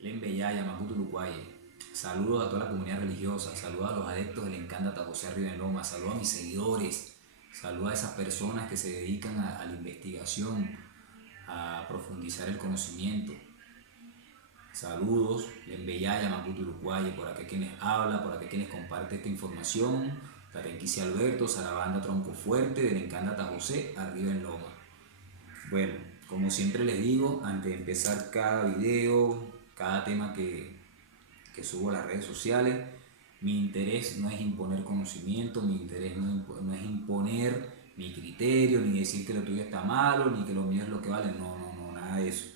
Lembeyaya, Macutulucuaye. Saludos a toda la comunidad religiosa, saludos a los adeptos del Encanta José Arriba en Loma, saludos a mis seguidores, saludos a esas personas que se dedican a la investigación, a profundizar el conocimiento. Saludos, Lembeyaya, Macutulucuaye, por acá quienes habla, por acá quienes comparte esta información. Tarenquisi Alberto, Sarabanda Tronco Fuerte, del Encanta José Arriba en Loma. Bueno, como siempre les digo, antes de empezar cada video, cada tema que subo a las redes sociales, mi interés no es imponer conocimiento, mi interés no es imponer mi criterio, ni decir que lo tuyo está malo, ni que lo mío es lo que vale, no, nada de eso.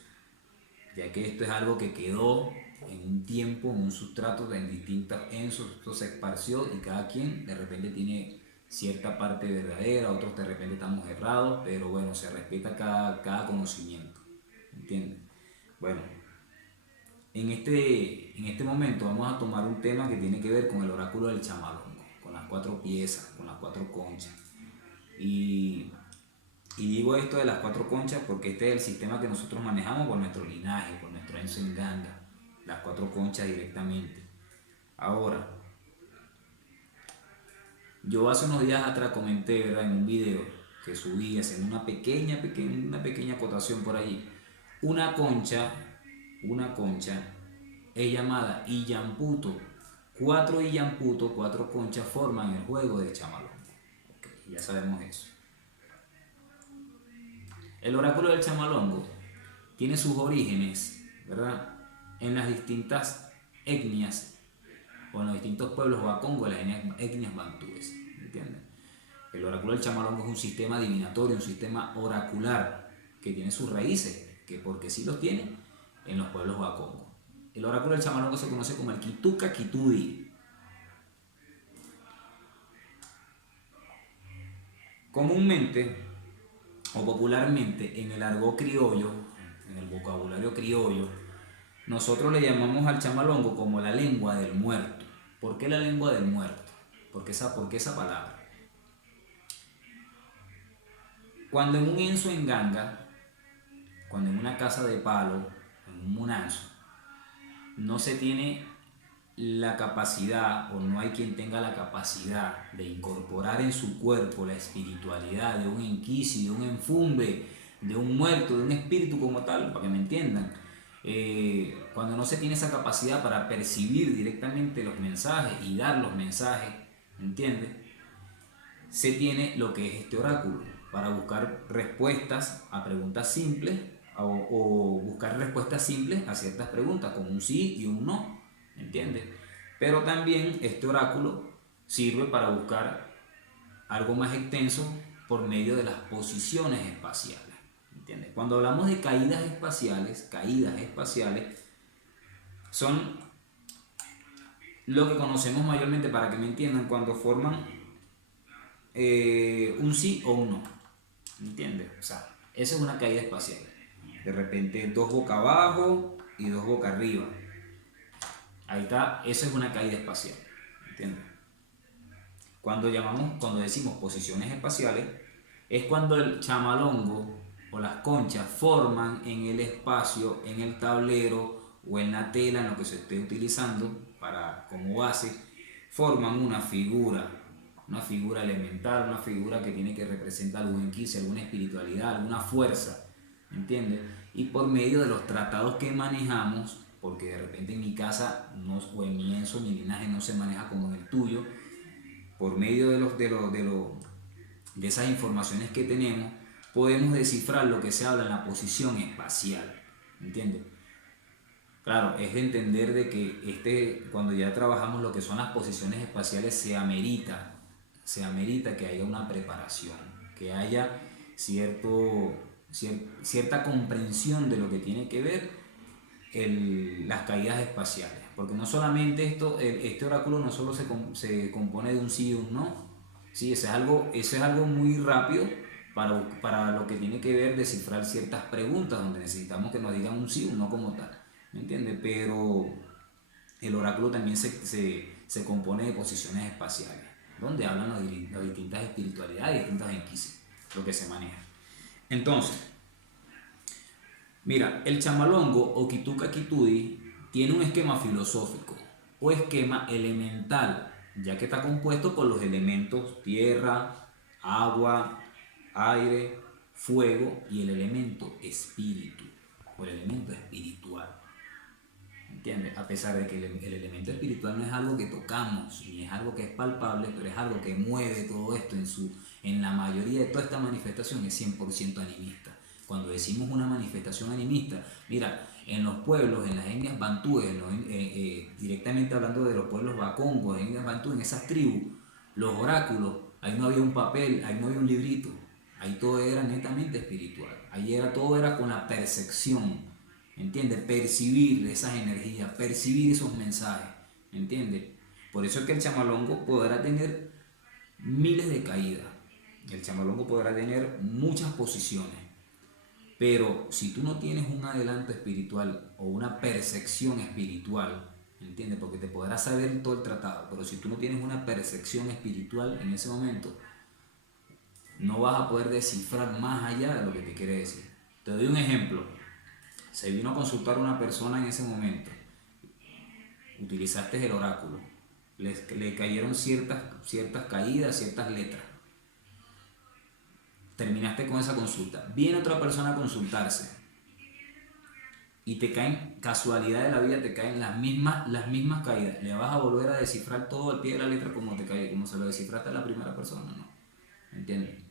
Ya que esto es algo que quedó en un tiempo, en un sustrato, en distintas, esto se esparció y cada quien de repente tiene cierta parte verdadera, otros de repente estamos errados, pero bueno, se respeta cada conocimiento, ¿entiendes? Bueno, en este momento vamos a tomar un tema que tiene que ver con el oráculo del Chamalongo, con las 4 piezas, con las 4 conchas. Y, y digo esto de las 4 conchas porque este es el sistema que nosotros manejamos por nuestro linaje, por nuestro Enso Nganga, las 4 conchas directamente. Ahora, yo hace unos días atrás comenté, ¿verdad?, en un video que subí, haciendo una pequeña acotación por allí. Una concha, una concha es llamada Iyamputo. 4 Iyamputo, 4 conchas forman el juego de Chamalongo. Okay, ya sabemos eso. El oráculo del Chamalongo tiene sus orígenes, ¿verdad?, en las distintas etnias o en los distintos pueblos Wakongo, las etnias bantúes, ¿entiendes? El oráculo del Chamalongo es un sistema divinatorio, un sistema oracular que tiene sus raíces, que porque sí los tiene, en los pueblos Wakongo. El oráculo del Chamalongo se conoce como el Kituka Kitudi. Comúnmente o popularmente en el argot criollo, en el vocabulario criollo, nosotros le llamamos al chamalongo como la lengua del muerto. ¿Por qué la lengua del muerto? ¿Por qué esa palabra? Cuando en un enso en ganga, cuando en una casa de palo, en un munanzo, no se tiene la capacidad o no hay quien tenga la capacidad de incorporar en su cuerpo la espiritualidad de un inquisi, de un enfumbe, de un muerto, de un espíritu como tal, para que me entiendan. Cuando no se tiene esa capacidad para percibir directamente los mensajes y dar los mensajes, ¿entiendes?, se tiene lo que es este oráculo para buscar respuestas a preguntas simples o buscar respuestas simples a ciertas preguntas, como un sí y un no, ¿entiendes? Pero también este oráculo sirve para buscar algo más extenso por medio de las posiciones espaciales, ¿entiendes? Cuando hablamos de caídas espaciales son lo que conocemos mayormente, para que me entiendan, cuando forman un sí o un no, ¿entiendes? O sea, esa es una caída espacial. De repente 2 boca abajo y 2 boca arriba. Ahí está, eso es una caída espacial, ¿entiendes? Cuando decimos posiciones espaciales, es cuando el chamalongo o las conchas forman en el espacio, en el tablero o en la tela, en lo que se esté utilizando como base, forman una figura elemental, una figura que tiene que representar algún enquise, alguna espiritualidad, alguna fuerza, ¿entiendes? Y por medio de los tratados que manejamos, porque de repente en mi casa o en mi enso, mi linaje no se maneja como en el tuyo, por medio de esas informaciones que tenemos, podemos descifrar lo que se habla en la posición espacial, ¿entiendes? Claro, es de entender de que cuando ya trabajamos lo que son las posiciones espaciales, se amerita que haya una preparación, que haya cierta comprensión de lo que tiene que ver las caídas espaciales, porque no solamente este oráculo no solo se compone de un sí y un no, sí, eso es algo muy rápido para lo que tiene que ver descifrar ciertas preguntas donde necesitamos que nos digan un sí o un no como tal, ¿me entiendes? Pero el oráculo también se compone de posiciones espaciales, donde hablan las distintas espiritualidades y distintas enquises, lo que se maneja. Entonces, mira, el chamalongo o Kituka Kitudi tiene un esquema filosófico o esquema elemental, ya que está compuesto por los elementos tierra, agua, aire, fuego y el elemento espíritu o el elemento espiritual. ¿Entiendes? A pesar de que el elemento espiritual no es algo que tocamos, ni es algo que es palpable, pero es algo que mueve todo esto en la mayoría de toda esta manifestación es 100% animista. Cuando decimos una manifestación animista, mira, en los pueblos, en las etnias bantúes, directamente hablando de los pueblos bacongos, en etnias bantú, en esas tribus, los oráculos, ahí no había un papel, ahí no había un librito, ahí todo era netamente espiritual, todo era con la percepción. ¿Entiendes? Percibir esas energías, percibir esos mensajes, ¿entiendes? Por eso es que el chamalongo podrá tener miles de caídas, el chamalongo podrá tener muchas posiciones, pero si tú no tienes un adelanto espiritual o una percepción espiritual, ¿entiendes? Porque te podrás saber todo el tratado, pero si tú no tienes una percepción espiritual en ese momento, no vas a poder descifrar más allá de lo que te quiere decir. Te doy un ejemplo. Se vino a consultar a una persona en ese momento, utilizaste el oráculo, le cayeron ciertas caídas, ciertas letras, terminaste con esa consulta, viene otra persona a consultarse y te caen, casualidad de la vida, te caen las mismas caídas, le vas a volver a descifrar todo al pie de la letra como te cayó, como se lo descifraste a la primera persona, ¿no? ¿Entiendes?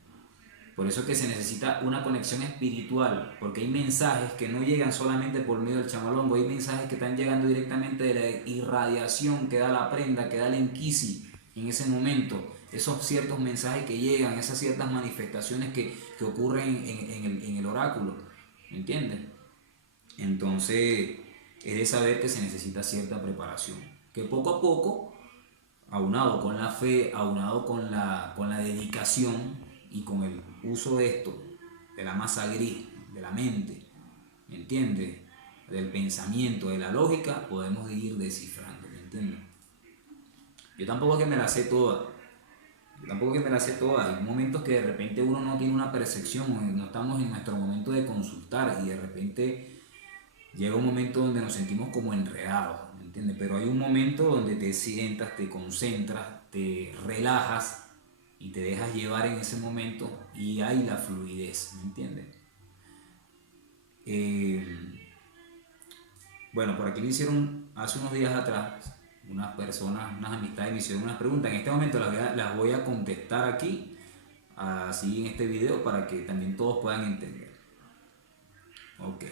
Por eso es que se necesita una conexión espiritual, porque hay mensajes que no llegan solamente por medio del chamalongo, hay mensajes que están llegando directamente de la irradiación que da la prenda, que da el enquisi en ese momento, esos ciertos mensajes que llegan, esas ciertas manifestaciones que ocurren en el oráculo, ¿entiendes? Entonces es de saber que se necesita cierta preparación, que poco a poco, aunado con la fe, aunado con la dedicación y con el uso de esto, de la masa gris, de la mente, ¿me entiendes? Del pensamiento, de la lógica, podemos ir descifrando, ¿me entiendes? Yo tampoco es que me la sé toda, hay momentos que de repente uno no tiene una percepción, no estamos en nuestro momento de consultar y de repente llega un momento donde nos sentimos como enredados, ¿me entiendes? Pero hay un momento donde te sientas, te concentras, te relajas y te dejas llevar en ese momento y hay la fluidez, ¿me entiendes? Bueno, por aquí me hicieron hace unos días atrás unas personas, unas amistades me hicieron unas preguntas. En este momento las voy a contestar aquí, así en este video, para que también todos puedan entender. Ok.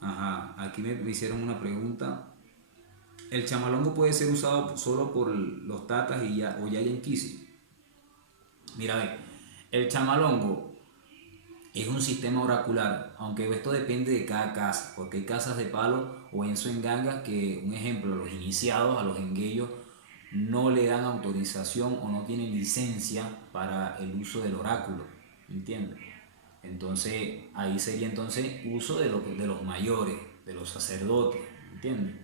Ajá, aquí me hicieron una pregunta. ¿El chamalongo puede ser usado solo por los tatas o ya yanquisi? Mira, ve, el chamalongo es un sistema oracular, aunque esto depende de cada casa, porque hay casas de palo o enso en ganga que, un ejemplo, los iniciados, a los enguellos, no le dan autorización o no tienen licencia para el uso del oráculo, ¿entiendes? Entonces ahí sería entonces uso de los mayores, de los sacerdotes, ¿entiendes?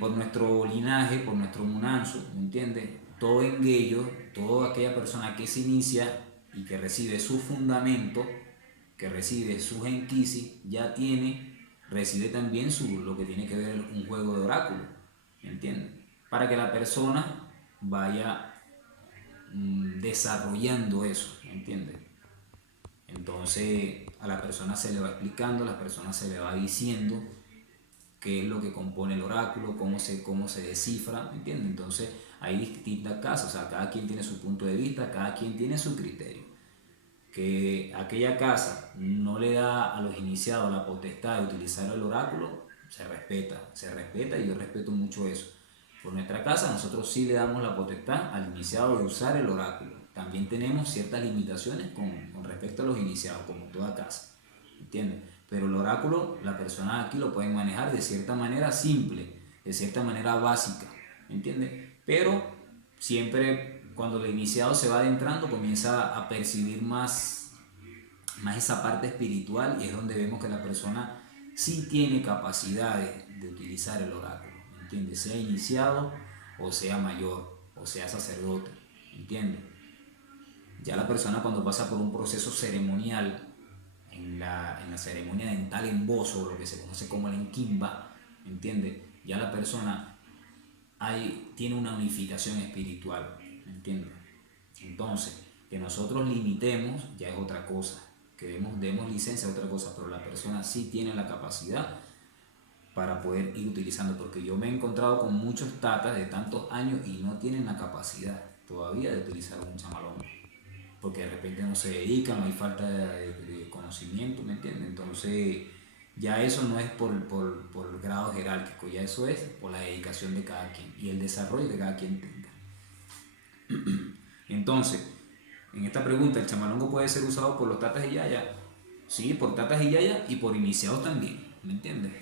Por nuestro linaje, por nuestro munanzo, ¿me entiendes? Todo enguello, toda aquella persona que se inicia y que recibe su fundamento, que recibe su genquisi, recibe también lo que tiene que ver un juego de oráculo, ¿me entiendes? Para que la persona vaya desarrollando eso, ¿me entiendes? Entonces a la persona se le va explicando, a la persona se le va diciendo qué es lo que compone el oráculo, cómo se descifra, ¿me entiendes? Entonces hay distintas casas, o sea, cada quien tiene su punto de vista, cada quien tiene su criterio. Que aquella casa no le da a los iniciados la potestad de utilizar el oráculo, se respeta y yo respeto mucho eso. Por nuestra casa nosotros sí le damos la potestad al iniciado de usar el oráculo. También tenemos ciertas limitaciones con respecto a los iniciados, como toda casa, ¿entiendes? Pero el oráculo, la persona aquí lo pueden manejar de cierta manera simple, de cierta manera básica, ¿entiendes? Pero siempre cuando el iniciado se va adentrando comienza a percibir más esa parte espiritual y es donde vemos que la persona sí tiene capacidades de utilizar el oráculo, ¿entiendes? Sea iniciado o sea mayor o sea sacerdote, ¿entiendes? Ya la persona cuando pasa por un proceso ceremonial en la ceremonia dental en bozo, lo que se conoce como el enquimba, ¿me entiendes? Ya la persona tiene una unificación espiritual, ¿me entiendes? Entonces, que nosotros limitemos ya es otra cosa, que demos licencia es otra cosa, pero la persona sí tiene la capacidad para poder ir utilizando, porque yo me he encontrado con muchos tatas de tantos años y no tienen la capacidad todavía de utilizar un chamalón, porque de repente no se dedican, no hay falta de conocimiento, ¿me entiendes? Entonces ya eso no es por el grado jerárquico, ya eso es por la dedicación de cada quien y el desarrollo que cada quien tenga. Entonces, en esta pregunta, ¿el chamalongo puede ser usado por los tatas y yayas? Sí, por tatas y yayas y por iniciados también, ¿me entiendes?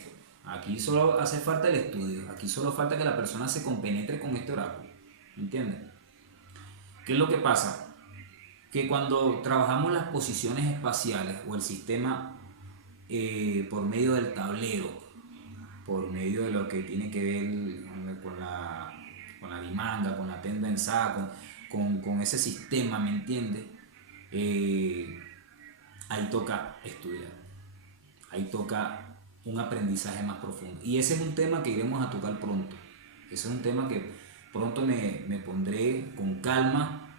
Aquí solo hace falta el estudio, aquí solo falta que la persona se compenetre con este oráculo, ¿me entiendes? ¿Qué es lo que pasa? Que cuando trabajamos las posiciones espaciales o el sistema por medio del tablero, por medio de lo que tiene que ver con la dimanga, con la tenda en saco, con ese sistema, ¿me entiendes? Eh, Ahí toca estudiar, ahí toca un aprendizaje más profundo. Y ese es un tema que iremos a tocar pronto. Ese es un tema que pronto me pondré con calma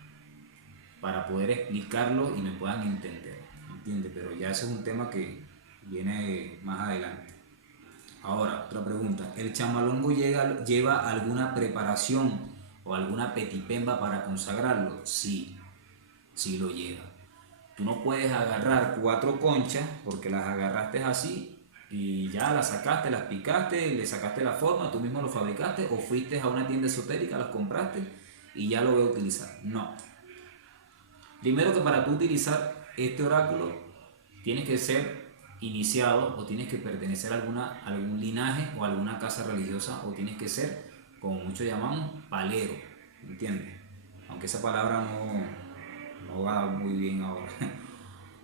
para poder explicarlo y me puedan entender, ¿entiendes? Pero ya ese es un tema que viene más adelante. Ahora, otra pregunta. ¿El chamalongo lleva alguna preparación o alguna petipemba para consagrarlo? Sí, sí lo lleva. Tú no puedes agarrar 4 conchas porque las agarraste así y ya las sacaste, las picaste, le sacaste la forma, tú mismo lo fabricaste o fuiste a una tienda esotérica, las compraste y ya lo voy a utilizar. No. Primero que para tú utilizar este oráculo tienes que ser iniciado o tienes que pertenecer a algún linaje o a alguna casa religiosa o tienes que ser, como muchos llamamos, palero, ¿entiendes? Aunque esa palabra no va muy bien ahora,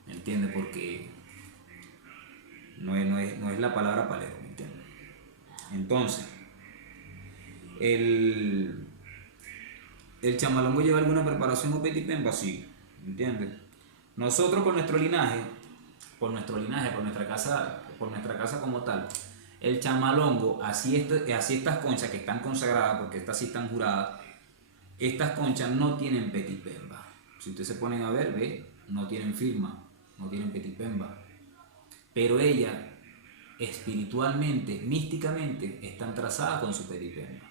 ¿me entiendes? Porque no es la palabra palero, ¿me entiendes? Entonces, el, el chamalongo lleva alguna preparación o petipemba, sí, ¿me entiendes? Nosotros por nuestra casa como tal, el chamalongo, así estas conchas que están consagradas, porque estas sí están juradas, estas conchas no tienen petipemba. Si ustedes se ponen a ver, ve, no tienen firma, no tienen petipemba. Pero ellas, espiritualmente, místicamente, están trazadas con su petipemba.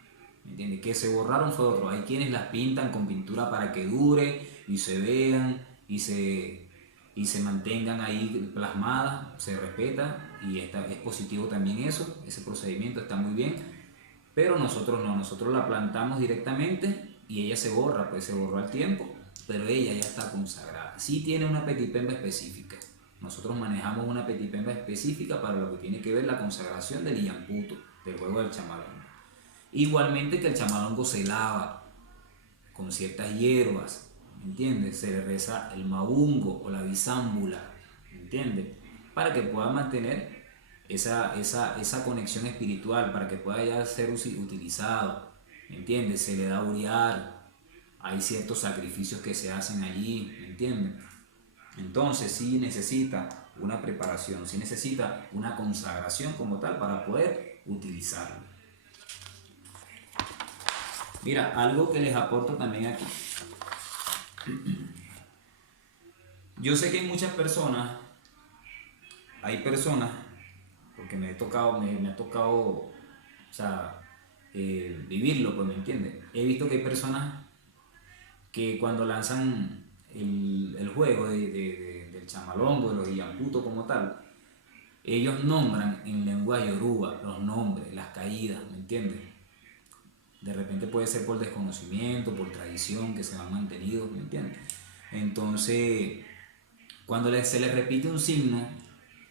¿Me entiendes? Que se borraron fue otro. Hay quienes las pintan con pintura para que dure y se vean y se mantengan ahí plasmadas, se respeta y es positivo también eso, ese procedimiento está muy bien, pero nosotros no, nosotros la plantamos directamente y ella se borra, pues se borró al tiempo, pero ella ya está consagrada. Sí tiene una petipemba específica, nosotros manejamos una petipemba específica para lo que tiene que ver la consagración del Iyamputo, del juego del chamalongo. Igualmente que el chamalongo se lava con ciertas hierbas, ¿me entiendes? Se le reza el mabungo o la bisámbula, ¿me entiendes? Para que pueda mantener esa conexión espiritual, para que pueda ya ser utilizado, ¿me entiendes? Se le da uriar, hay ciertos sacrificios que se hacen allí, ¿me entiendes? Entonces sí necesita una preparación, sí necesita una consagración como tal para poder utilizarlo. Mira, algo que les aporto también aquí. Yo sé que hay personas, porque me ha tocado, o sea, vivirlo, pues me entiendes. He visto que hay personas que cuando lanzan el juego del chamalongo, de los Iyamputo como tal, ellos nombran en lengua yoruba los nombres, las caídas, ¿me entiendes? De repente puede ser por desconocimiento, por tradición que se han mantenido, ¿me entiendes? Entonces, cuando se les repite un signo,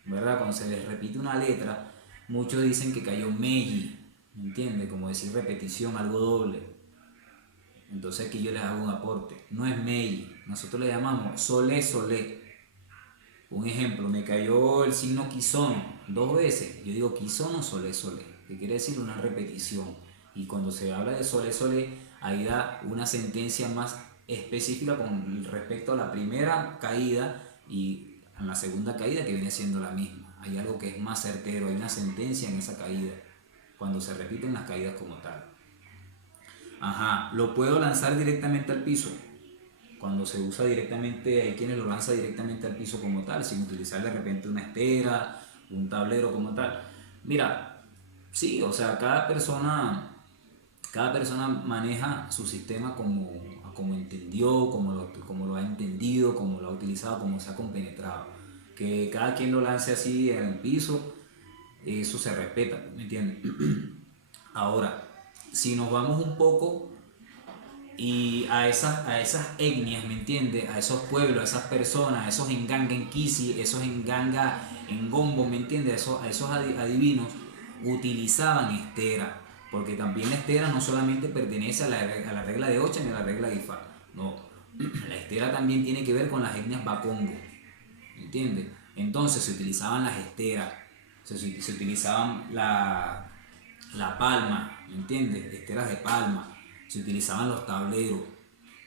¿verdad? Cuando se les repite una letra, muchos dicen que cayó Meiji, ¿me entiendes? Como decir repetición, algo doble. Entonces aquí yo les hago un aporte. No es Meiji, nosotros le llamamos Solé Solé. Un ejemplo, me cayó el signo Kisono 2 veces. Yo digo Kisono Solé Solé, que quiere decir una repetición. Y cuando se habla de Solé Solé, ahí da una sentencia más específica con respecto a la primera caída y en la segunda caída que viene siendo la misma. Hay algo que es más certero, hay una sentencia en esa caída, cuando se repiten las caídas como tal. Ajá, lo puedo lanzar directamente al piso. Cuando se usa directamente, hay quienes lo lanzan directamente al piso como tal, sin utilizar de repente una estera, un tablero como tal. Mira, sí, o sea, cada persona maneja su sistema como entendió, como lo ha entendido, como lo ha utilizado, como se ha compenetrado. Que cada quien lo lance así en el piso, eso se respeta, ¿me entiendes? Ahora, si nos vamos un poco y a esas etnias, ¿me entiendes? A esos pueblos, a esas personas, a esos enganga en Kisi, esos enganga en Gombo, ¿me entiendes? A esos adivinos utilizaban estera, porque también la estera no solamente pertenece a la regla de Ocha ni a la regla de Ifá, no, la estera también tiene que ver con las etnias Bakongo, ¿me entiendes? Entonces se utilizaban las esteras, se utilizaban la palma, ¿me entiendes? Esteras de palma, se utilizaban los tableros.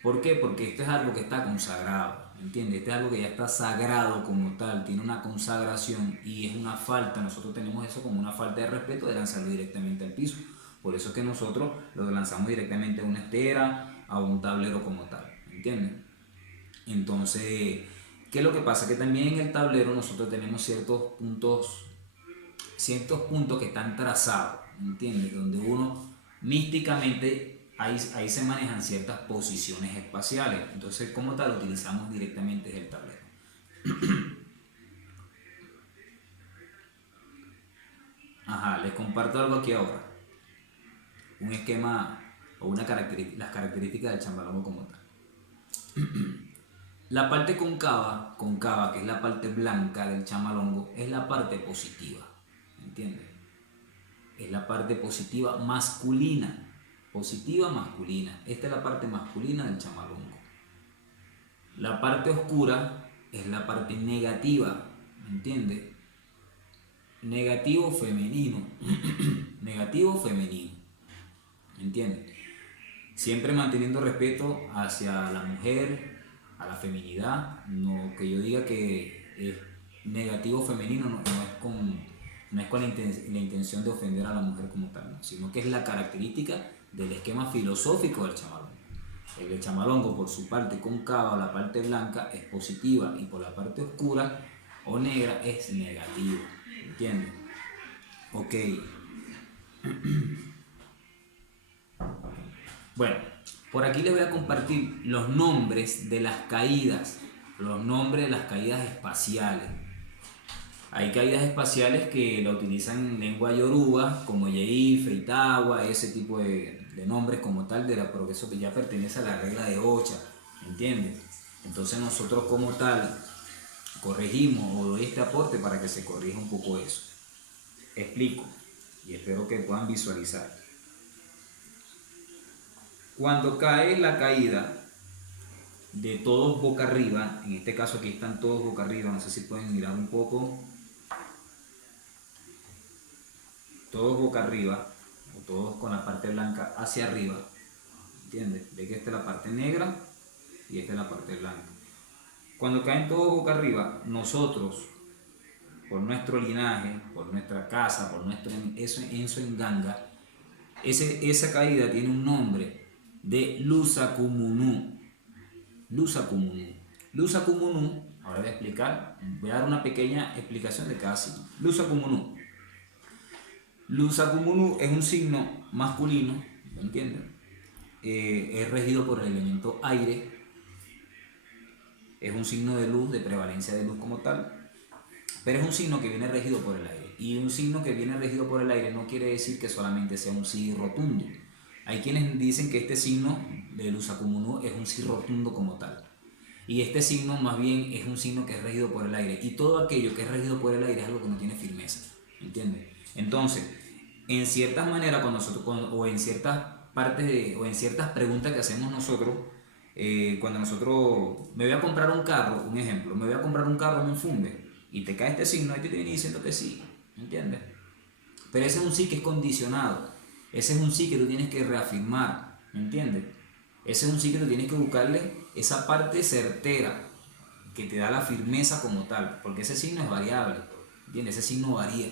¿Por qué? Porque esto es algo que está consagrado, ¿me entiendes? Esto es algo que ya está sagrado como tal, tiene una consagración y es una falta, nosotros tenemos eso como una falta de respeto de lanzarlo directamente al piso. Por eso es que nosotros lo lanzamos directamente a una estera, a un tablero como tal, ¿me entiendes? Entonces, ¿qué es lo que pasa? Que también en el tablero nosotros tenemos ciertos puntos que están trazados, ¿entiendes? Donde uno místicamente, ahí se manejan ciertas posiciones espaciales. Entonces, como tal, utilizamos directamente el tablero. Ajá, les comparto algo aquí ahora. Un esquema o las características del chambalongo como tal. La parte concava, que es la parte blanca del chamalongo, es la parte positiva, ¿entiendes? Es la parte positiva masculina. Positiva masculina. Esta es la parte masculina del chamalongo. La parte oscura es la parte negativa, ¿me entiendes? Negativo femenino. Negativo femenino, ¿me entiendes? Siempre manteniendo respeto hacia la mujer, a la feminidad. No que yo diga que es negativo femenino, no es con la intención de ofender a la mujer como tal, ¿no? Sino que es la característica del esquema filosófico del chamalongo. El chamalongo, por su parte concava, la parte blanca, es positiva, y por la parte oscura o negra es negativo, ¿entiendes? Ok. Bueno, por aquí les voy a compartir los nombres de las caídas, espaciales. Hay caídas espaciales que la utilizan en lengua yoruba, como Yeife, Itawa, ese tipo de nombres como tal, pero eso que ya pertenece a la regla de Ocha, ¿entiendes? Entonces nosotros como tal corregimos o doy este aporte para que se corrija un poco eso. Explico y espero que puedan visualizar. Cuando cae la caída de todos boca arriba, en este caso aquí están todos boca arriba, no sé si pueden mirar un poco, todos boca arriba, o todos con la parte blanca hacia arriba, ¿entiendes? Ve que esta es la parte negra y esta es la parte blanca. Cuando caen todos boca arriba, nosotros, por nuestro linaje, por nuestra casa, por nuestro Enso Enganga, esa caída tiene un nombre de Lusakumunu. Lusakumunu, ahora voy a explicar, voy a dar una pequeña explicación de cada signo. Lusakumunu es un signo masculino, ¿me entiendes? Es regido por el elemento aire, es un signo de luz, de prevalencia de luz como tal, pero es un signo que viene regido por el aire. Y un signo que viene regido por el aire no quiere decir que solamente sea un sí rotundo. Hay quienes dicen que este signo de Lusakumunu es un sí rotundo como tal. Y este signo más bien es un signo que es regido por el aire. Y todo aquello que es regido por el aire es algo que no tiene firmeza. ¿Entiendes? Entonces, en ciertas maneras, o en ciertas partes, o en ciertas preguntas que hacemos nosotros, cuando nosotros, me voy a comprar un carro, un ejemplo, me voy a comprar un carro, me funde, y te cae este signo, y te viene diciendo que sí, ¿entiendes? Pero ese es un sí que es condicionado, ese es un sí que tú tienes que reafirmar, ¿me entiendes? Ese es un sí que tú tienes que buscarle esa parte certera, que te da la firmeza como tal, porque ese signo es variable, ¿entiendes? Ese signo varía.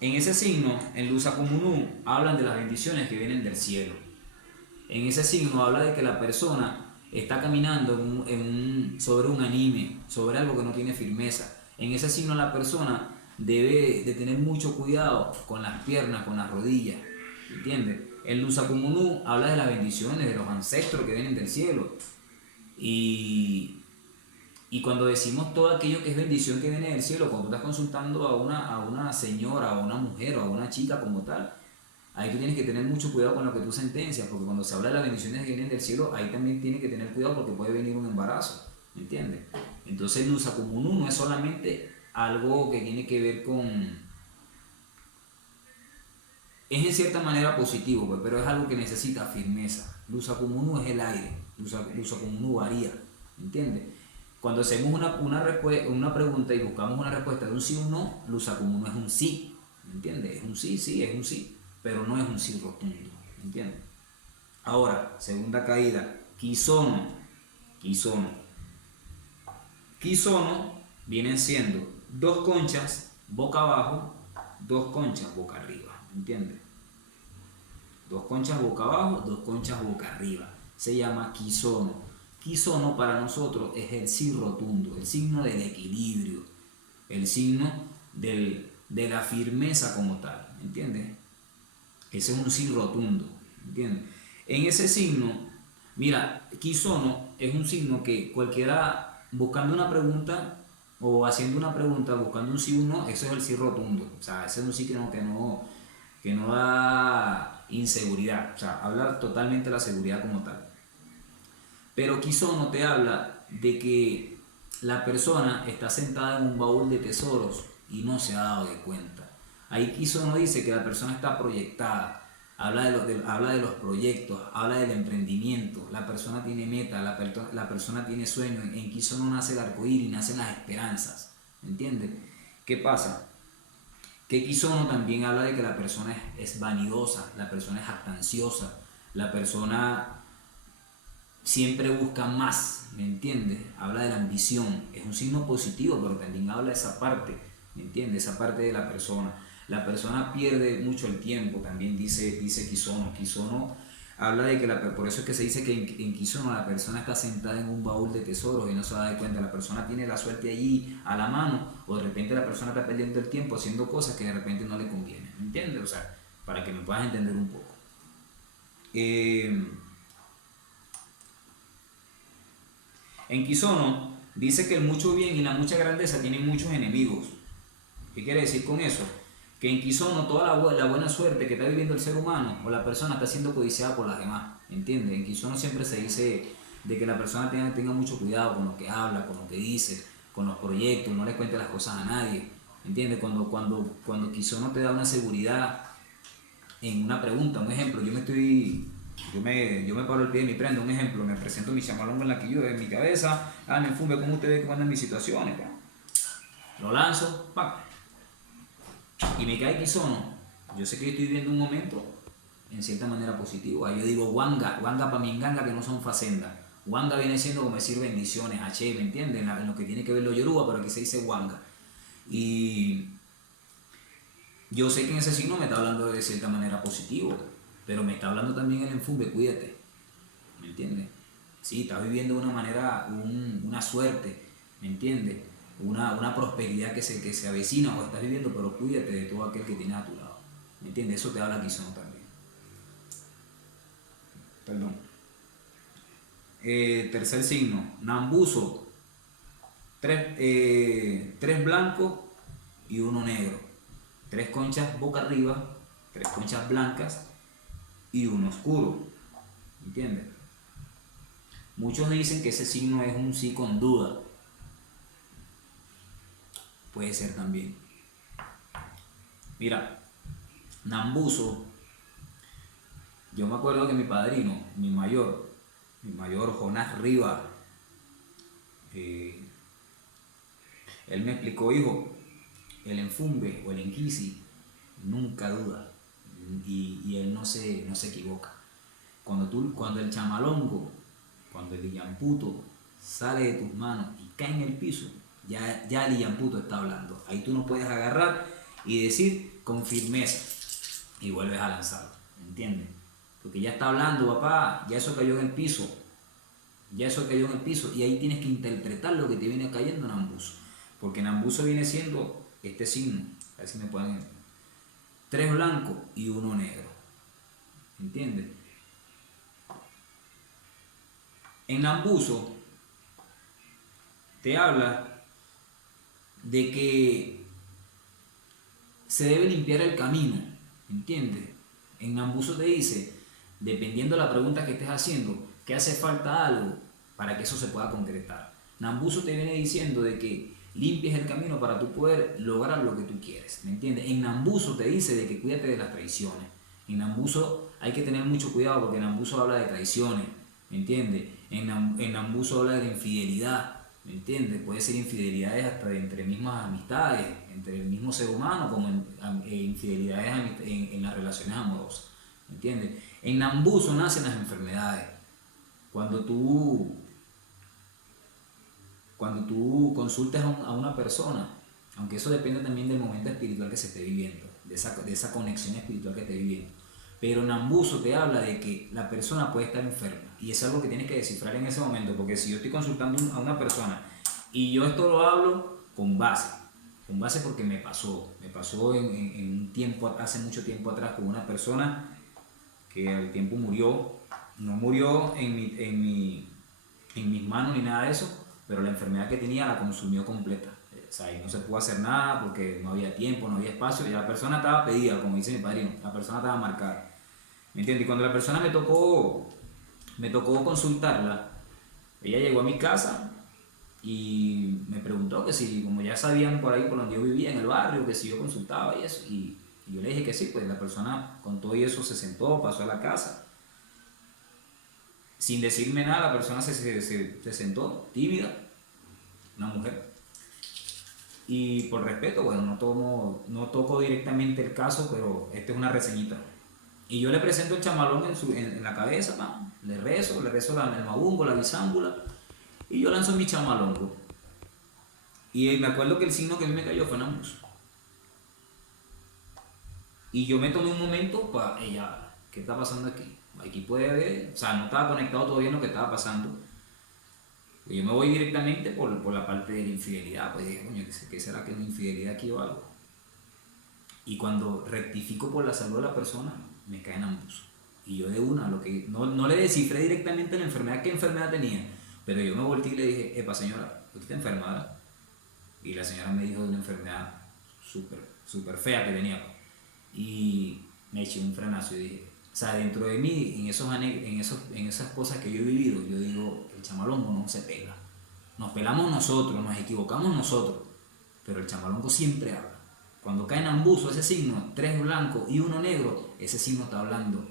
En ese signo, en Luz Acumunú, hablan de las bendiciones que vienen del cielo. En ese signo habla de que la persona está caminando sobre un anime, sobre algo que no tiene firmeza. En ese signo la persona debe de tener mucho cuidado con las piernas, con las rodillas, ¿entiendes? En Luz Acumunú habla de las bendiciones, de los ancestros que vienen del cielo. Y cuando decimos todo aquello que es bendición que viene del cielo, cuando tú estás consultando a una señora, a una mujer o a una chica como tal, ahí tú tienes que tener mucho cuidado con lo que tú sentencias, porque cuando se habla de las bendiciones que vienen del cielo, ahí también tienes que tener cuidado porque puede venir un embarazo, ¿me entiendes? Entonces Luz Acumunú no es solamente algo que tiene que ver con... Es en cierta manera positivo, pues, pero es algo que necesita firmeza. Luz Acumunú es el aire, Luz Acumunú varía, ¿me entiendes? Cuando hacemos una pregunta y buscamos una respuesta de un sí o un no, Luz Acumunú es un sí, ¿me entiendes? Es un sí, sí, es un sí, pero no es un sí rotundo, ¿me entiendes? Ahora, segunda caída, Kisono. Kisono. Kisono vienen siendo dos conchas boca abajo, dos conchas boca arriba, ¿me entiendes? Dos conchas boca abajo, dos conchas boca arriba. Se llama Kisono. Kisono para nosotros es el sí rotundo, el signo del equilibrio, el signo de la firmeza como tal, ¿me entiendes? Ese es un sí rotundo, ¿me entiendes? En ese signo, mira, Kisono es un signo que cualquiera buscando una pregunta o haciendo una pregunta, buscando un sí o un no, eso es el sí rotundo. O sea, ese es un sí que no da inseguridad, o sea, habla totalmente de la seguridad como tal. Pero Kisono te habla de que la persona está sentada en un baúl de tesoros y no se ha dado de cuenta. Ahí Kisono dice que la persona está proyectada, habla de los proyectos, habla del emprendimiento, la persona tiene meta, la persona tiene sueños. En Kisono nace el arcoíris, nacen las esperanzas, ¿me entiendes? ¿Qué pasa? Que Kisono también habla de que la persona es vanidosa, la persona es jactanciosa, la persona siempre busca más, ¿me entiendes? Habla de la ambición, es un signo positivo, pero también habla de esa parte, ¿me entiendes? Esa parte de la persona. La persona pierde mucho el tiempo, también dice Kisono. Kisono habla de que, por eso es que se dice que en Kisono la persona está sentada en un baúl de tesoros y no se da de cuenta. La persona tiene la suerte allí a la mano, o de repente la persona está perdiendo el tiempo haciendo cosas que de repente no le convienen, ¿me entiendes? O sea, para que me puedas entender un poco. En Kisono dice que el mucho bien y la mucha grandeza tienen muchos enemigos. ¿Qué quiere decir con eso? Que en Kisono toda la buena suerte que está viviendo el ser humano o la persona está siendo codiciada por las demás. ¿Entiendes? En Kisono siempre se dice de que la persona tenga mucho cuidado con lo que habla, con lo que dice, con los proyectos, no le cuente las cosas a nadie. ¿Entiendes? Cuando Kisono te da una seguridad en una pregunta, un ejemplo, yo me paro el pie y me prendo, un ejemplo, me presento mi chamalongo en la que yo, en mi cabeza, me enfume, ¿cómo usted ve que andan mis situaciones? Lo lanzo, ¡pam! Y me cae Kisono. Yo sé que yo estoy viviendo un momento en cierta manera positivo. Ahí yo digo Wanga para mi Nganga que no son facenda. Wanga viene siendo como decir bendiciones, H, ¿me entiendes? En lo que tiene que ver lo yoruba, pero aquí se dice Wanga. Y yo sé que en ese signo me está hablando de cierta manera positivo, pero me está hablando también el enfume, cuídate, ¿me entiendes? Sí, estás viviendo de una manera, una suerte, ¿me entiendes? Una prosperidad que se avecina o estás viviendo, pero cuídate de todo aquel que tienes a tu lado, ¿me entiendes? Eso te habla Kisono también. Perdón. Tercer signo, Nambuso, tres blancos y uno negro. Tres conchas boca arriba, tres conchas blancas y uno oscuro. ¿Entiendes? Muchos dicen que ese signo es un sí con duda. Puede ser también. Mira, Nambuso, yo me acuerdo que mi padrino, mi mayor Jonás Riva, él me explicó, hijo, el enfumbe o el enquisi nunca duda y él no se equivoca. Cuando el chamalongo, Cuando el llamputo sale de tus manos y cae en el piso, ya el llamputo está hablando. Ahí tú no puedes agarrar y decir con firmeza y vuelves a lanzarlo, ¿entiendes? Porque ya está hablando, papá, ya eso cayó en el piso, ya eso cayó en el piso, y ahí tienes que interpretar lo que te viene cayendo en Nambuso, porque Nambuso viene siendo este signo, a ver si me pueden, 3 blancos y 1 negro, ¿entiendes? En Nambuso te habla de que se debe limpiar el camino, ¿entiendes? En Nambuso te dice, dependiendo de la pregunta que estés haciendo, que hace falta algo para que eso se pueda concretar. Nambuso te viene diciendo de que limpies el camino para tú poder lograr lo que tú quieres, ¿me entiendes? En Nambuso te dice de que cuídate de las traiciones. En Nambuso hay que tener mucho cuidado porque Nambuso habla de traiciones, ¿me entiendes? En Nambuso habla de infidelidad, ¿me entiendes? Puede ser infidelidades hasta entre mismas amistades, entre el mismo ser humano, como infidelidades en las relaciones amorosas, ¿me entiendes? En Nambuso nacen las enfermedades. Cuando tú consultas a una persona, aunque eso depende también del momento espiritual que se esté viviendo, de esa conexión espiritual que esté viviendo, pero Nambuso te habla de que la persona puede estar enferma, y es algo que tienes que descifrar en ese momento, porque si yo estoy consultando a una persona y yo esto lo hablo con base porque me pasó en un tiempo, hace mucho tiempo atrás, con una persona que al tiempo murió, no murió en mis manos ni nada de eso, pero la enfermedad que tenía la consumió completa. O sea, y no se pudo hacer nada porque no había tiempo, no había espacio, y la persona estaba pedida, como dice mi padrino, la persona estaba marcada. ¿Me entiendes? Y cuando la persona me tocó consultarla, ella llegó a mi casa y me preguntó que si, como ya sabían por ahí por donde yo vivía en el barrio, que si yo consultaba y eso, y yo le dije que sí. Pues la persona con todo y eso se sentó, pasó a la casa, sin decirme nada. La persona se sentó, tímida, una mujer, y por respeto, bueno, no toco directamente el caso, pero esta es una reseñita. Y yo le presento el chamalón en la cabeza, le rezo el mabungo, la bisámbula, y yo lanzo mi chamalongo. Y me acuerdo que el signo que a mí me cayó fue Nambuso. Y yo me tomé un momento para ella, ¿qué está pasando aquí? Aquí puede haber, o sea, no estaba conectado todavía en lo que estaba pasando. Y yo me voy directamente por la parte de la infidelidad. Pues dije, coño, ¿qué será que es una infidelidad aquí o algo? Y cuando rectifico por la salud de la persona, me cae en Nambuso. Y yo de una, no le descifré directamente la enfermedad, qué enfermedad tenía, pero yo me volteé y le dije, epa señora, ¿usted está enfermada? Y la señora me dijo de una enfermedad súper fea que tenía. Y me eché un frenazo y dije, o sea, dentro de mí, en esas cosas que yo he vivido, yo digo, el chamalongo no se pega. Nos pelamos nosotros, nos equivocamos nosotros, pero el chamalongo siempre habla. Cuando cae en Nambuso, ese signo, 3 blancos y 1 negro, ese signo está hablando.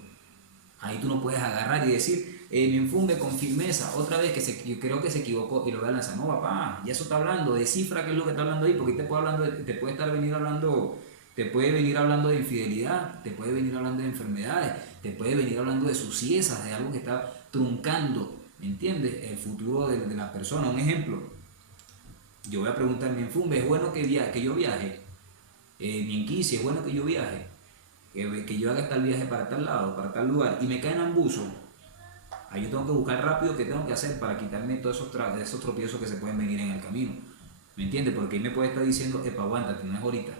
Ahí tú no puedes agarrar y decir, me infunde con firmeza, otra vez yo creo que se equivocó y lo voy a lanzar. No, papá, ya eso está hablando, descifra qué es lo que está hablando ahí, porque te puede venir hablando de infidelidad, te puede venir hablando de enfermedades, te puede venir hablando de suciezas, de algo que está truncando, ¿me entiendes? El futuro de la persona. Un ejemplo, yo voy a preguntar, mi enfumbe, ¿es bueno que yo viaje? Mi enquicia, ¿es bueno que yo viaje? Que yo haga tal viaje para tal lado, para tal lugar, y me cae en Nambuso. Ahí yo tengo que buscar rápido qué tengo que hacer para quitarme todos esos tropiezos que se pueden venir en el camino. ¿Me entiendes? Porque ahí me puede estar diciendo, epa, aguántate, no es ahorita.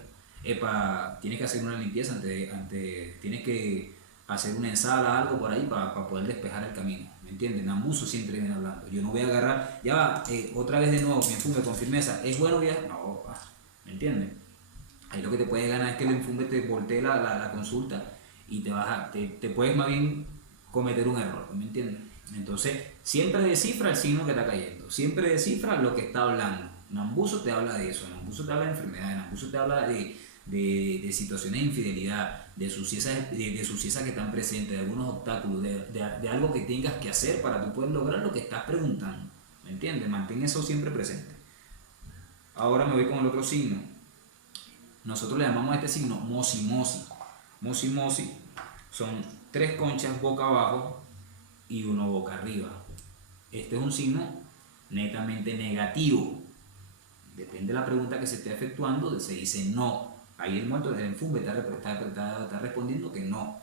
Epa, tienes que hacer una limpieza tienes que hacer una ensala, algo por ahí para poder despejar el camino. ¿Me entiendes? Nambuso siempre viene hablando. Yo no voy a agarrar, ya va, otra vez de nuevo, me enfume con firmeza. ¿Es bueno viajar? No, ¿me entiendes? Ahí lo que te puede ganar es que el enfume te voltee la consulta y te puedes más bien cometer un error, ¿me entiendes? Entonces, siempre descifra el signo que está cayendo, siempre descifra lo que está hablando. Nambuso te habla de eso, Nambuso te habla de enfermedades, Nambuso te habla de situaciones de infidelidad, de suciezas que están presentes, de algunos obstáculos, de algo que tengas que hacer para tú poder lograr lo que estás preguntando, ¿me entiendes? Mantén eso siempre presente. Ahora me voy con el otro signo. Nosotros le llamamos a este signo Mosi Mosi. Mosi Mosi son 3 conchas boca abajo y 1 boca arriba. este es un signo netamente negativo. Depende de la pregunta que se esté efectuando, se dice no. Ahí el muerto del enfumbe está respondiendo que no.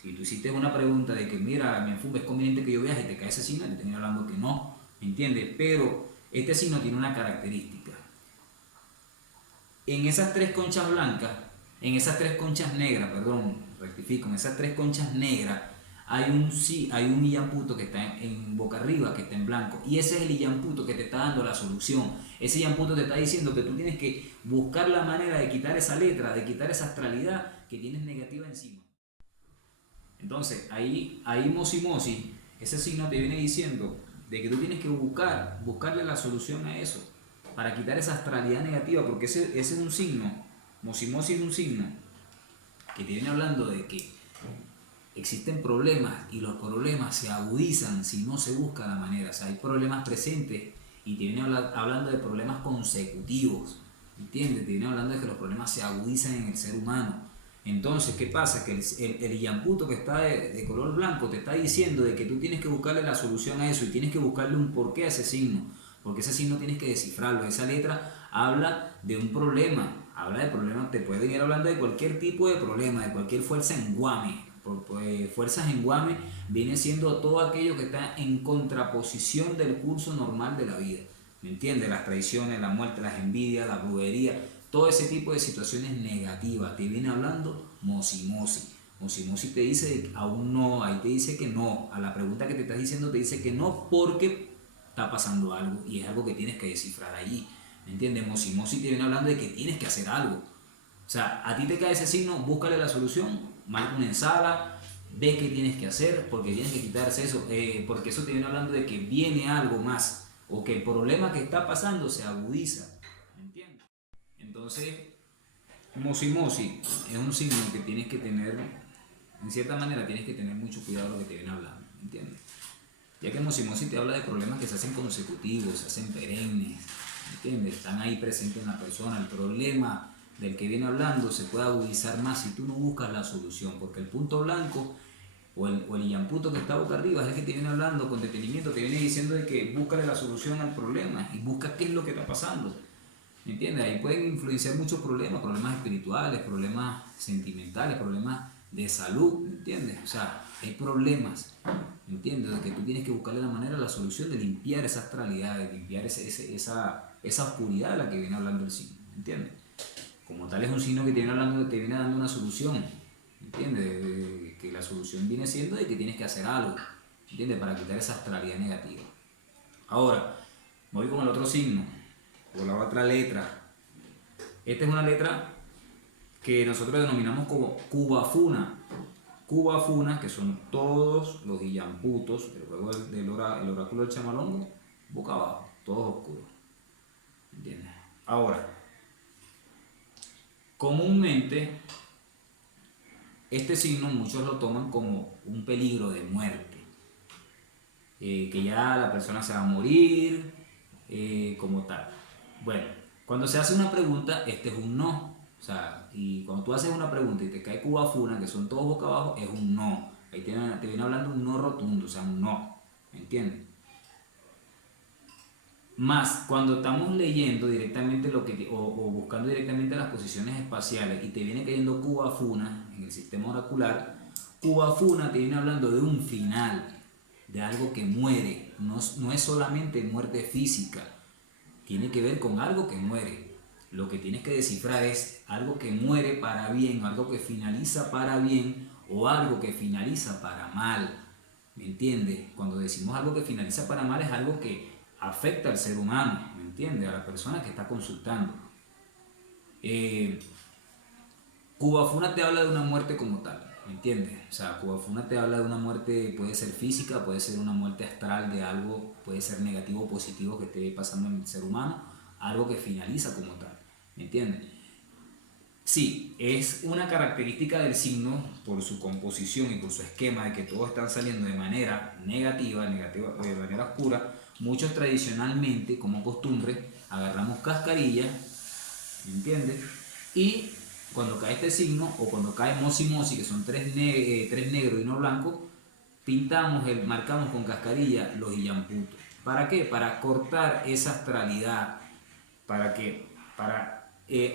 Si tú hiciste una pregunta de que mira, mi enfumbe es conveniente que yo viaje y te cae ese signo, te estoy hablando que no, ¿me entiendes? Pero este signo tiene una característica. En esas tres conchas blancas, en esas tres conchas negras, perdón, rectifico, en esas tres conchas negras hay un Illamputo que está en boca arriba, que está en blanco, y ese es el Illamputo que te está dando la solución. Ese Illamputo te está diciendo que tú tienes que buscar la manera de quitar esa letra, de quitar esa astralidad que tienes negativa encima. Entonces, ahí Mosi Mosi, ese signo te viene diciendo de que tú tienes que buscarle la solución a eso, para quitar esa astralidad negativa, porque ese es un signo, Mosi Mosi es un signo que te viene hablando de que existen problemas y los problemas se agudizan si no se busca la manera. O sea, hay problemas presentes y te viene hablando de problemas consecutivos, ¿entiendes? Te viene hablando de que los problemas se agudizan en el ser humano. Entonces, ¿qué pasa? Que el Illamputo que está de color blanco te está diciendo de que tú tienes que buscarle la solución a eso y tienes que buscarle un porqué a ese signo, porque ese signo tienes que descifrarlo. Esa letra habla de un problema, habla de problemas, te puede venir hablando de cualquier tipo de problema, de cualquier fuerza en guame. Fuerzas en guame viene siendo todo aquello que está en contraposición del curso normal de la vida, ¿me entiendes? Las traiciones, la muerte, las envidias, la brujería, todo ese tipo de situaciones negativas te viene hablando Mosi Mosi. Mosi Mosi te dice aún no, ahí te dice que no, a la pregunta que te estás diciendo te dice que no porque está pasando algo y es algo que tienes que descifrar allí, ¿me entiendes? Mosi Mosi te viene hablando de que tienes que hacer algo. O sea, a ti te cae ese signo, búscale la solución, marca una ensala, ve qué tienes que hacer, porque tienes que quitarse eso, porque eso te viene hablando de que viene algo más, o que el problema que está pasando se agudiza, ¿me entiendes? Entonces, Mosi Mosi es un signo que tienes que tener, en cierta manera tienes que tener mucho cuidado de lo que te viene hablando, ¿me entiendes? Ya que Mosi Mosi te habla de problemas que se hacen consecutivos, se hacen perennes, ¿me entiendes? Están ahí presentes en la persona, el problema del que viene hablando se puede agudizar más si tú no buscas la solución, porque el punto blanco o el Illamputo que está boca arriba es el que te viene hablando con detenimiento, te viene diciendo de que búscale la solución al problema y busca qué es lo que está pasando, ¿me entiendes? Ahí pueden influenciar muchos problemas, problemas espirituales, problemas sentimentales, problemas de salud, ¿me entiendes? O sea, hay problemas, ¿me entiendes? De que tú tienes que buscarle la manera, la solución de limpiar esa astralidad, de limpiar esa oscuridad de la que viene hablando el signo, ¿me entiendes? Como tal es un signo que te viene dando una solución, ¿entiendes? Que la solución viene siendo de que tienes que hacer algo, ¿entiendes? Para quitar esa astralidad negativa. Ahora, voy con el otro signo, o la otra letra. Esta es una letra que nosotros denominamos como Cubafuna. Cubafuna, que son todos los Illamputos, el juego el oráculo del Chamalongo, boca abajo, todos oscuros, ¿entiendes? Ahora, comúnmente, este signo muchos lo toman como un peligro de muerte, que ya la persona se va a morir, como tal. Bueno, cuando se hace una pregunta, este es un no. O sea, y cuando tú haces una pregunta y te cae Cubafuna, que son todos boca abajo, es un no. Ahí te viene hablando un no rotundo, o sea, un no. ¿Me entiendes? Más cuando estamos leyendo directamente o buscando directamente las posiciones espaciales y te viene cayendo Cubafuna en el sistema oracular, Cubafuna te viene hablando de un final, de algo que muere, no es solamente muerte física, tiene que ver con algo que muere. Lo que tienes que descifrar es algo que muere para bien, algo que finaliza para bien o algo que finaliza para mal. ¿Me entiendes? Cuando decimos algo que finaliza para mal es algo que afecta al ser humano, ¿me entiendes? A la persona que está consultando. Cubafuna te habla de una muerte como tal, ¿me entiendes? O sea, Cubafuna te habla de una muerte, puede ser física, puede ser una muerte astral de algo, puede ser negativo o positivo que esté pasando en el ser humano, algo que finaliza como tal, ¿me entiendes? Sí, es una característica del signo por su composición y por su esquema de que todos están saliendo de manera negativa, de manera oscura. Muchos tradicionalmente, como costumbre, agarramos cascarillas, ¿me entiendes? Y cuando cae este signo, o cuando cae Mosi Mosi, que son tres negros y uno blanco, marcamos con cascarilla los Iyamputos. ¿Para qué? Para cortar esa astralidad, para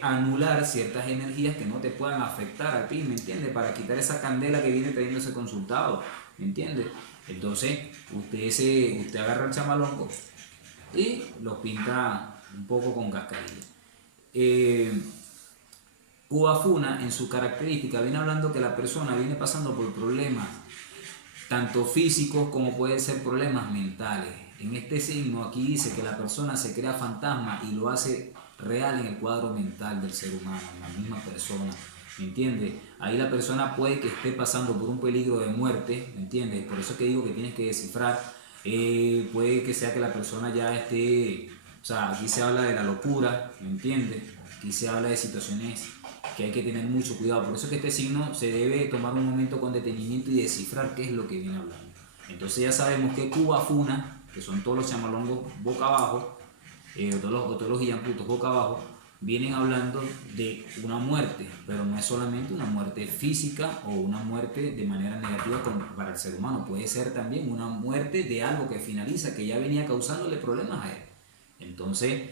anular ciertas energías que no te puedan afectar a ti, ¿me entiendes? Para quitar esa candela que viene trayendo ese consultado, ¿me entiendes? Entonces, usted agarra el chamalongo y lo pinta un poco con cascarilla. Cubafuna, en su característica, viene hablando que la persona viene pasando por problemas tanto físicos como pueden ser problemas mentales. En este signo aquí dice que la persona se crea fantasma y lo hace real en el cuadro mental del ser humano, en la misma persona, ¿me entiendes? Ahí la persona puede que esté pasando por un peligro de muerte, ¿me entiendes? Por eso que digo que tienes que descifrar. Puede que sea que la persona ya esté, o sea, aquí se habla de la locura, ¿me entiendes? Aquí se habla de situaciones que hay que tener mucho cuidado. Por eso que este signo se debe tomar un momento con detenimiento y descifrar qué es lo que viene hablando. Entonces ya sabemos que Cubafuna, que son todos los chamalongos boca abajo, todos los Iyamputos boca abajo, vienen hablando de una muerte, pero no es solamente una muerte física o una muerte de manera negativa para el ser humano, puede ser también una muerte de algo que finaliza, que ya venía causándole problemas a él. Entonces,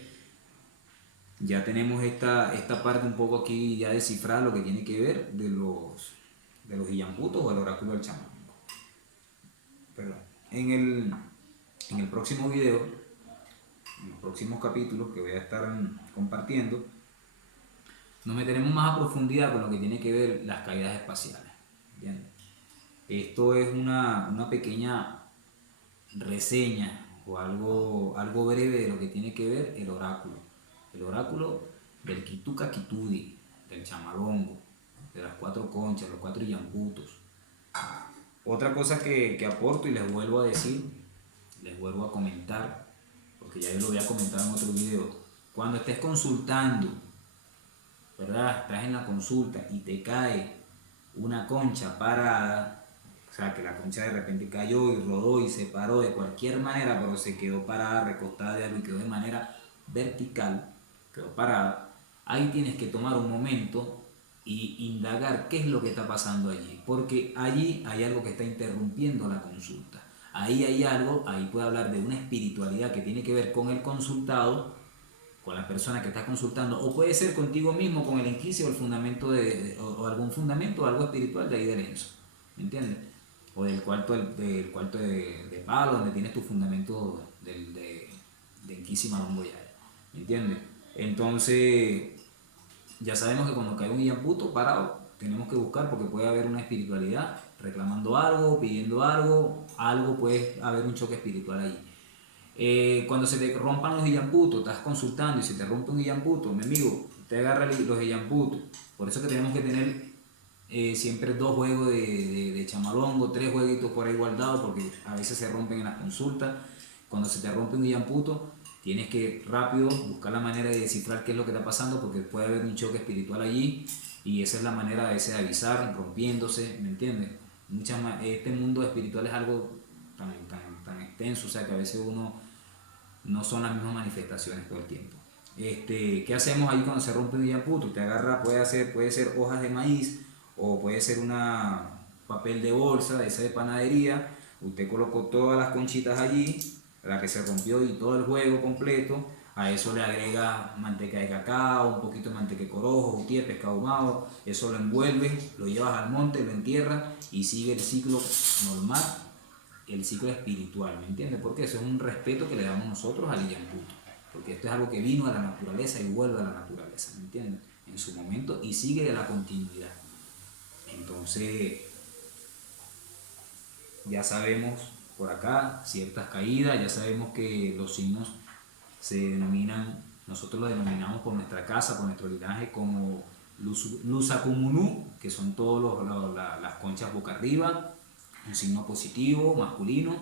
ya tenemos esta parte un poco aquí ya descifrada, lo que tiene que ver de los Iyamputos o el oráculo del chamán. Perdón. En el próximo video, en los próximos capítulos que voy a estar compartiendo, nos meteremos más a profundidad con lo que tiene que ver las caídas espaciales. ¿Bien? Esto es una pequeña reseña o algo breve de lo que tiene que ver el oráculo. El oráculo del Kituka Kitudi, del chamalongo, de las 4 conchas, los 4 Iyamputos. Otra cosa que aporto y les vuelvo a decir, les vuelvo a comentar, porque ya yo lo había comentado en otro video. Cuando estés consultando, ¿verdad? Estás en la consulta y te cae una concha parada, o sea, que la concha de repente cayó y rodó y se paró de cualquier manera, pero se quedó parada, recostada de algo y quedó de manera vertical, quedó parada, ahí tienes que tomar un momento y indagar qué es lo que está pasando allí, porque allí hay algo que está interrumpiendo la consulta. Ahí hay algo, ahí puede hablar de una espiritualidad que tiene que ver con el consultado, con la persona que está consultando, o puede ser contigo mismo, con el inquicio o el fundamento o algún fundamento o algo espiritual de ahí de Enso, ¿me entiendes? O del cuarto de palo, donde tienes tu fundamento de Inquisi Malomboyaya, ¿me entiendes? Entonces, ya sabemos que cuando cae un Iyamputo parado, tenemos que buscar porque puede haber una espiritualidad reclamando algo, pidiendo algo puede haber un choque espiritual allí. Cuando se te rompan los Iyamputos, estás consultando y se te rompe un Iyamputo, mi amigo, te agarra los Iyamputos. Por eso que tenemos que tener siempre 2 juegos de chamalongo, 3 jueguitos por ahí guardados, porque a veces se rompen en las consultas. Cuando se te rompe un Iyamputo, tienes que rápido buscar la manera de descifrar qué es lo que está pasando, porque puede haber un choque espiritual allí, y esa es la manera a veces de avisar, rompiéndose, ¿me entiendes? Este mundo espiritual es algo tan extenso, o sea que a veces no son las mismas manifestaciones todo el tiempo. ¿Qué hacemos ahí cuando se rompe un Iyamputo? Te agarra, puede ser hojas de maíz o puede ser papel de bolsa, esa de panadería. Usted colocó todas las conchitas allí, la que se rompió y todo el juego completo. A eso le agrega manteca de cacao, un poquito de manteca de corojo, utier, pescado ahumado. Eso lo envuelves, lo llevas al monte, lo entierras y sigue el ciclo normal, el ciclo espiritual, ¿me entiendes? Porque eso es un respeto que le damos nosotros al Iyamputo, porque esto es algo que vino a la naturaleza y vuelve a la naturaleza, ¿me entiendes? En su momento y sigue de la continuidad. Entonces, ya sabemos por acá ciertas caídas, ya sabemos que los signos se denominan, nosotros los denominamos por nuestra casa, por nuestro linaje, como Lusakumunu, que son todas las conchas boca arriba, un signo positivo, masculino.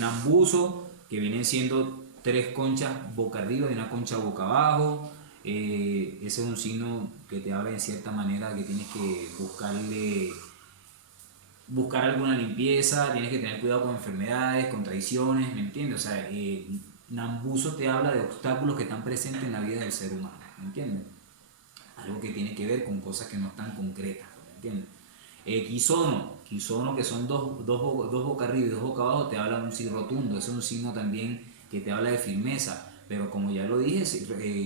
Nambuso, que vienen siendo 3 conchas boca arriba y una concha boca abajo. Ese es un signo que te habla en cierta manera que tienes que buscar alguna limpieza, tienes que tener cuidado con enfermedades, con traiciones, ¿me entiendes? O sea, Nambuso te habla de obstáculos que están presentes en la vida del ser humano, ¿me entiendes? Algo que tiene que ver con cosas que no están concretas, ¿me entiendes? Quisono, que son dos boca arriba y dos boca abajo, te habla de un sí rotundo. Ese es un signo también que te habla de firmeza. Pero como ya lo dije,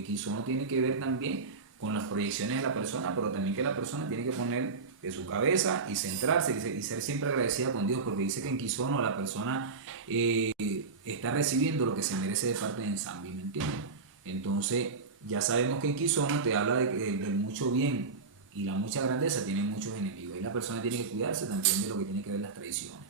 Quisono tiene que ver también con las proyecciones de la persona, pero también que la persona tiene que poner de su cabeza y centrarse y ser siempre agradecida con Dios, porque dice que en Quisono la persona está recibiendo lo que se merece de parte de Ensambi, ¿me entiendes? Entonces, ya sabemos que en Quisono te habla del mucho bien y la mucha grandeza tiene muchos enemigos. Y la persona tiene que cuidarse también de lo que tiene que ver las traiciones.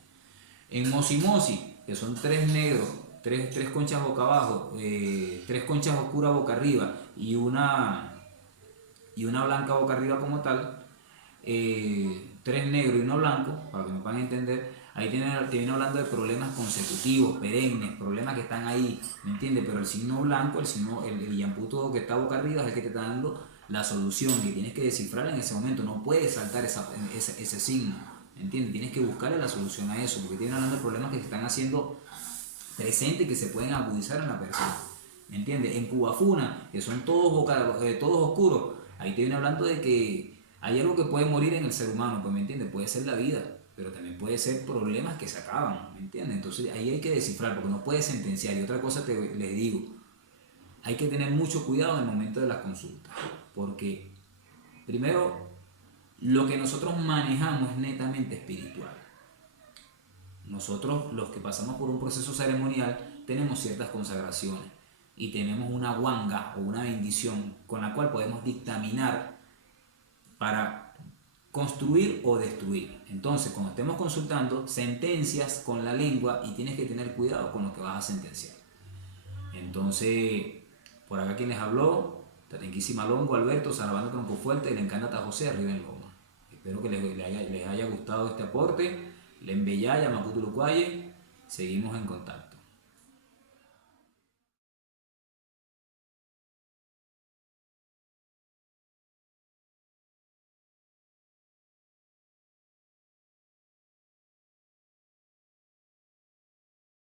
En Mosimosi, que son tres negros, tres conchas boca abajo, tres conchas oscuras boca arriba y una blanca boca arriba como tal, tres negros y uno blanco, para que me puedan entender, ahí te viene hablando de problemas consecutivos, perennes, problemas que están ahí, ¿me entiendes? Pero el signo blanco, el yamputo que está boca arriba es el que te está dando la solución y tienes que descifrar en ese momento, no puedes saltar ese signo, ¿me entiendes? Tienes que buscarle la solución a eso, porque tienen hablando de problemas que se están haciendo presentes y que se pueden agudizar en la persona, ¿me entiendes? En Cubafuna, que son todos oscuros, ahí te viene hablando de que hay algo que puede morir en el ser humano, pues, ¿me entiendes? Puede ser la vida, pero también puede ser problemas que se acaban, ¿me entiendes? Entonces ahí hay que descifrar, porque no puedes sentenciar. Y otra cosa les digo, hay que tener mucho cuidado en el momento de las consultas, porque primero, lo que nosotros manejamos es netamente espiritual. Nosotros, los que pasamos por un proceso ceremonial, tenemos ciertas consagraciones y tenemos una guanga o una bendición con la cual podemos dictaminar para construir o destruir. Entonces, cuando estemos consultando, sentencias con la lengua y tienes que tener cuidado con lo que vas a sentenciar. Entonces, por acá quien les habló, Tatenquísima Longo, Alberto, Sarabando Tronco Fuerte, le encanta José, arriba en Loma. Espero que les haya gustado este aporte. Len Bellaya, Macuto Lucuaye, seguimos en contacto.